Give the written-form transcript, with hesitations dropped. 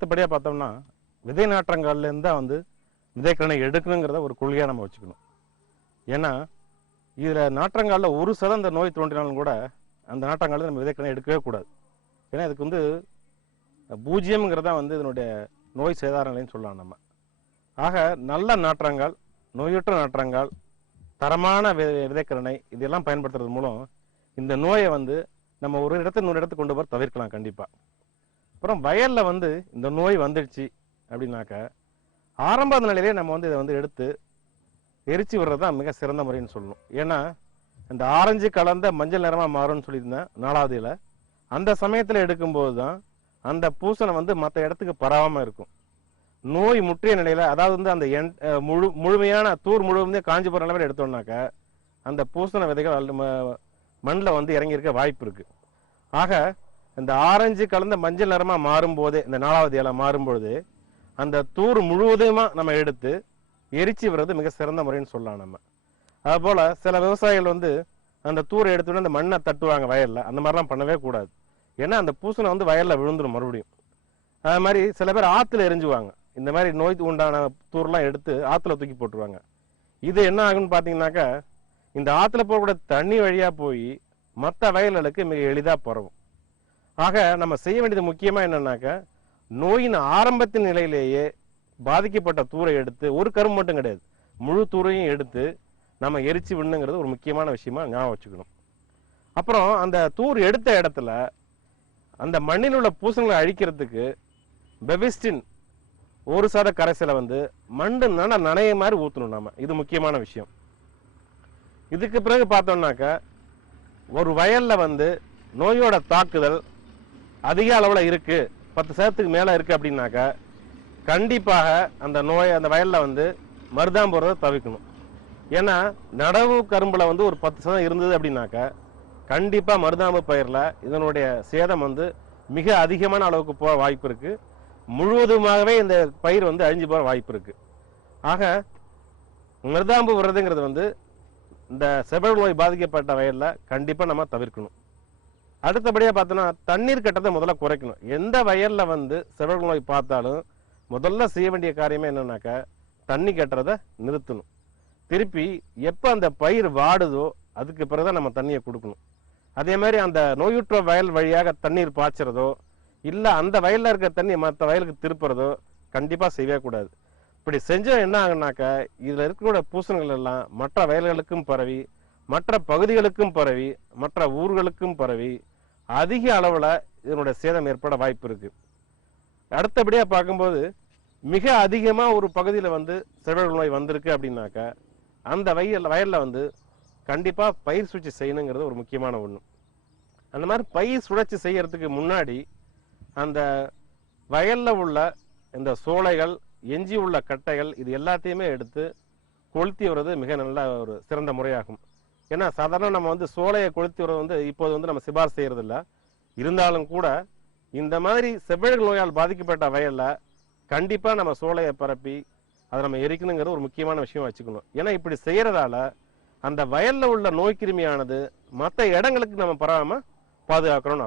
அடுத்தபடியாக பார்த்தோம்னா விதை நாற்றங்கால்லேருந்து தான் விதைக்கரணை எடுக்கணுங்கிறத ஒரு கொள்கையாக நம்ம வச்சுக்கணும். ஏன்னா இதில் நாற்றங்காலில் 1% இந்த நோய் தோன்றினாலும் கூட அந்த நாற்றங்காலில் நம்ம விதைக்கரணை எடுக்கவே கூடாது. ஏன்னா இதுக்கு பூஜ்ஜியம்ங்கிறதா இதனுடைய நோய் சேதார நிலைன்னு சொல்லலாம் நம்ம. ஆக நல்ல நாற்றங்கால், நோயுற்ற நாற்றங்கால், தரமான விதைக்கரணை இதெல்லாம் பயன்படுத்துறது மூலம் இந்த நோயை நம்ம ஒரு இடத்துல இன்னொரு இடத்துக்கு கொண்டு போய் தவிர்க்கலாம் கண்டிப்பாக. அப்புறம் வயலில் இந்த நோய் வந்துடுச்சு அப்படின்னாக்க ஆரம்ப நிலையிலே நம்ம இதை எடுத்து எரிச்சு விடுறது தான் மிக சிறந்த முறைன்னு சொல்லணும். ஏன்னா இந்த ஆரஞ்சு கலந்த மஞ்சள் நிறமாக மாறும்னு சொல்லியிருந்தேன் 4வதுல. அந்த சமயத்தில் எடுக்கும்போது தான் அந்த பூசணை மற்ற இடத்துக்கு பரவாமல் இருக்கும். நோய் முற்றிய நிலையில், அதாவது அந்த முழுமையான தூர் முழுவதுமே காஞ்சி போகிற நிலையில் எடுத்தோம்னாக்க அந்த பூசண விதைகள் மண்ணில் இறங்கியிருக்க வாய்ப்பு இருக்குது. ஆக இந்த ஆரஞ்சு கலந்த மஞ்சள் நிறமாக மாறும்போதே, இந்த 4வது இலை மாறும்பொழுது அந்த தூர் முழுவதுமா நம்ம எடுத்து எரிச்சு விடுறது மிக சிறந்த முறைன்னு சொல்லலாம் நம்ம. அதுபோல் சில விவசாயிகள் அந்த தூரை எடுத்துட்டு அந்த மண்ணை தட்டுவாங்க வயலில். அந்த மாதிரிலாம் பண்ணவே கூடாது. ஏன்னா அந்த பூசணை வயலில் விழுந்துடும் மறுபடியும். அது மாதிரி சில பேர் ஆற்றுல எரிஞ்சுவாங்க. இந்த மாதிரி நோய் உண்டான தூர்லாம் எடுத்து ஆற்றுல தூக்கி போட்டுருவாங்க. இது என்ன ஆகுன்னு பார்த்தீங்கன்னாக்கா இந்த ஆற்றுல போகக்கூடிய தண்ணி வழியாக போய் மற்ற வயல்களுக்கு மிக எளிதாக பரவும். ஆக நம்ம செய்ய வேண்டியது முக்கியமாக என்னன்னாக்கா நோயின் ஆரம்பத்தின் நிலையிலேயே பாதிக்கப்பட்ட தூரை எடுத்து, ஒரு கரும்பு மட்டும் கிடையாது, முழு தூரையும் எடுத்து நம்ம எரிச்சு விடணுங்கிறது ஒரு முக்கியமான விஷயமா ஞாபகம் வச்சுக்கணும். அப்புறம் அந்த தூர் எடுத்த இடத்துல அந்த மண்ணில் உள்ள பூசணங்களை அழிக்கிறதுக்கு பெபிஸ்டின் 1% கரைசலை மண்ணு நனைய மாதிரி ஊற்றணும் நம்ம. இது முக்கியமான விஷயம். இதுக்கு பிறகு பார்த்தோம்னாக்கா ஒரு வயல்ல நோயோட தாக்குதல் அதிக அளவில் இருக்கு, 10% மேலே இருக்கு அப்படின்னாக்கா கண்டிப்பாக அந்த நோய் அந்த வயல்ல மருதாம் போறதை தவிர்க்கணும். ஏன்னா நடவு கரும்புல ஒரு 10% இருந்தது அப்படின்னாக்கா கண்டிப்பா மருதாம்பு பயிரில் இதனுடைய சேதம் மிக அதிகமான அளவுக்கு போக வாய்ப்பு இருக்கு. முழுவதுமாகவே இந்த பயிர் அழிஞ்சு போற வாய்ப்பு இருக்கு. ஆக மருதாம்பு வர்றதுங்கிறது இந்த செபல் நோய் பாதிக்கப்பட்ட வயல்ல கண்டிப்பா நம்ம தவிர்க்கணும். அடுத்தபடியா பார்த்தோம்னா தண்ணீர் கட்டத்தை முதல்ல குறைக்கணும். எந்த வயல்ல செபல் நோய் பார்த்தாலும் முதல்ல செய்ய வேண்டிய காரியமே என்னன்னாக்கா தண்ணி கட்டுறதை நிறுத்தணும். திருப்பி எப்போ அந்த பயிர் வாடுதோ அதுக்கு பிறகுதான் நம்ம தண்ணியை கொடுக்கணும். அதே மாதிரி அந்த நோயுற்ற வயல் வழியாக தண்ணீர் பாய்ச்சறதோ இல்லை அந்த வயலில் இருக்கிற தண்ணி மற்ற வயலுக்கு திருப்புறதோ கண்டிப்பாக செய்யவே கூடாது. இப்படி செஞ்சோம் என்ன ஆகுனாக்கா இதில் இருக்கிற பூசணங்கள் எல்லாம் மற்ற வயல்களுக்கும் பரவி, மற்ற பகுதிகளுக்கும் பரவி, மற்ற ஊர்களுக்கும் பரவி அதிக அளவில் இதனுடைய சேதம் ஏற்பட வாய்ப்பு இருக்கு. அடுத்தபடியாக பார்க்கும்போது மிக அதிகமாக ஒரு பகுதியில் செவல் நோய் வந்திருக்கு அப்படின்னாக்கா அந்த வயலில் கண்டிப்பாக பயிர் சுழற்சி செய்யணுங்கிறது ஒரு முக்கியமான ஒன்று. அந்த மாதிரி பயிர் சுழற்சி செய்யறதுக்கு முன்னாடி அந்த வயலில் உள்ள இந்த சோலைகள், எஞ்சி உள்ள கட்டைகள் இது எல்லாத்தையுமே எடுத்து கொளுத்தி வர்றது மிக நல்ல ஒரு சிறந்த முறையாகும். ஏன்னா சாதாரண நம்ம சோலையை கொளுத்தி வர்றது இப்போது நம்ம சிபாரிசு செய்யறது இல்லை. இருந்தாலும் கூட இந்த மாதிரி செவ்விழல் நோயால் பாதிக்கப்பட்ட வயலில் கண்டிப்பாக நம்ம சோலையை பரப்பி அதை நம்ம எரிக்கணுங்கிற ஒரு முக்கியமான விஷயம் வச்சுக்கணும். ஏன்னா இப்படி செய்யறதால அந்த வயலில் உள்ள நோய் கிருமியானது மற்ற இடங்களுக்கு நம்ம பரவாமல் பாதுகாக்கணும்னு அர்த்தம்.